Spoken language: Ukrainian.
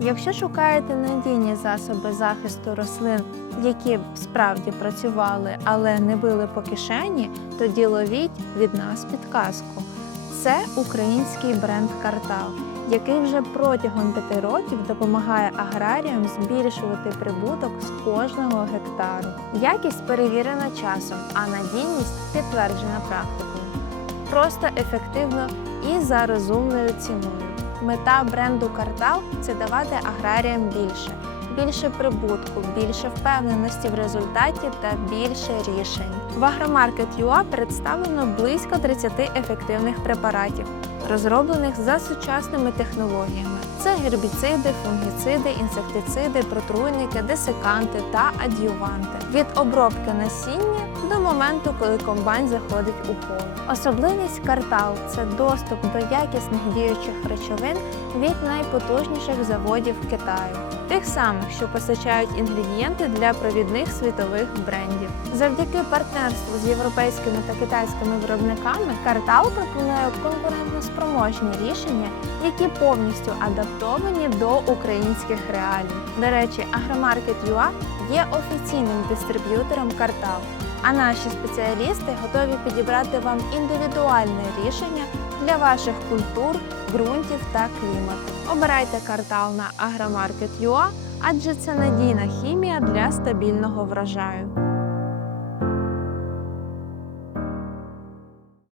Якщо шукаєте надійні засоби захисту рослин, які б справді працювали, але не били по кишені, тоді ловіть від нас підказку. Це український бренд Картал, який вже протягом п'яти років допомагає аграріям збільшувати прибуток з кожного гектару. Якість перевірена часом, а надійність підтверджена практикою. Просто ефективно і за розумною ціною. Мета бренду Картал це давати аграріям більше, більше прибутку, більше впевненості в результаті та більше рішень. В Агромаркет.ua представлено близько 30 ефективних препаратів розроблених за сучасними технологіями. Це гербіциди, фунгіциди, інсектициди, протруйники, десиканти та ад'юванти від обробки насіння до моменту, коли комбайн заходить у поле. Особливість картал це доступ до якісних діючих речовин від найпотужніших заводів Китаю, тих самих, що постачають інгредієнти для провідних світових брендів. Завдяки партнерству з європейськими та китайськими виробниками картал пропонує конкурентну спроможні рішення, які повністю адаптовані до українських реалій. До речі, Агромаркет.ua є офіційним дистриб'ютором картав, а наші спеціалісти готові підібрати вам індивідуальне рішення для ваших культур, ґрунтів та клімату. Обирайте картал на Агромаркет.ua, адже це надійна хімія для стабільного врожаю.